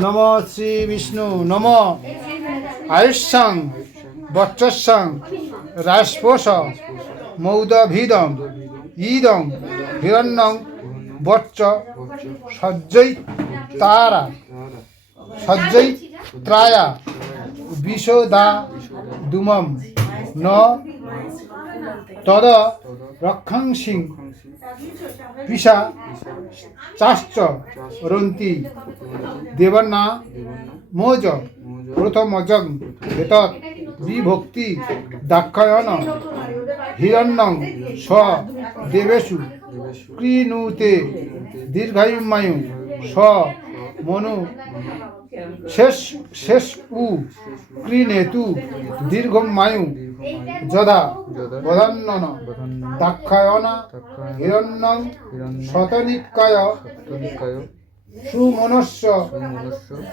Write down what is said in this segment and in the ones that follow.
নমো শ্রী বিষ্ণু নমো আয়ুষ্যাং বচ্চস্যাং রাজপোষ মৌদভিদং ইদং হিরণ্যং বচ্চ সজ্জৈ তারা সজ্জৈ ত্রায়া বিশোদা দুমম ন তদ রক্ষাংসিং পিশা চাশ্চ রন্তি দেবন্না মোজ প্রথমজং এতৎ বিভক্তি দাক্ষায়ণ হিরণ্যং স দেবেষু ক্রীণুতে দীর্ঘায়ুমায়ু স মনু শেষ উ ক্রীণেতু দীর্ঘমায়ু যদা বধান্নন দাক্ষায়ণ হিরণ্যং শতনিকায় সুমনস্য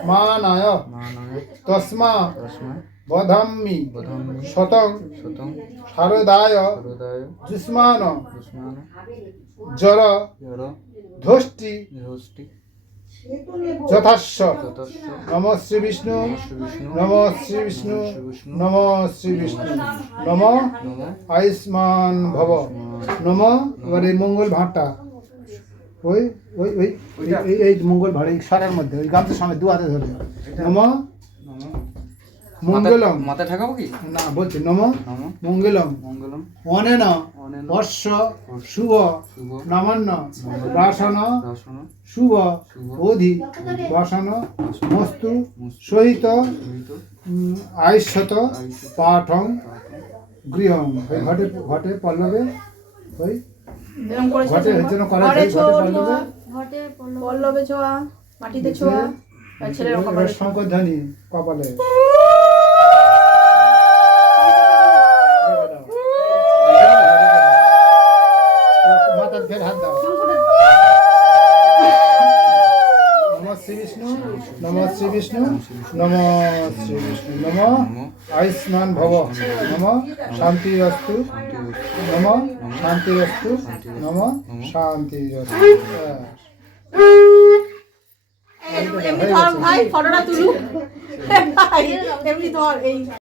মানায় তস্মা বধাম্মি শতং শারদায় যুষ্মান জর ধষ্টি যথাস্য নম শ্রী বিষ্ণু নম শ্রী বিষ্ণু নম শ্রী বিষ্ণু নম আয়ুষ্মান ভব নম। এবার এই মঙ্গল ভাঁটটা ওই ওই ওই এই মঙ্গল ভাঁড় এই সারার মধ্যে ওই গামছার সামনে দু হাতে ধরে নম মঙ্গলম মাথা ঠাকাবো কি না বলছি নম মঙ্গলম মঙ্গলম অনেন অশ্ব শুভ নমন্ন রাসন শুভ অধি বসন মস্তু সহিত আয়ুষ্যত পাঠং গৃহং। ওই ঘটে ঘটে পল্লবে ওই ঘটে জন্য করা যায় ঘটে পল্লবে ছোঁয়া মাটিতে ছোঁয়া ছেলের কপালে শঙ্করধ্বনি কপালে মাথার ফের হাত দাও। নম শ্রী বিষ্ণু নম শ্রী বিষ্ণু নম শ্রী বিষ্ণু নম আয়ুষ্মান ভব নম শান্তিরস্তু নম শান্তিরস্তু নম শান্তিরস্তু। এমনি ধর ভাই ফটোটা তুলুক এমনি ধর এই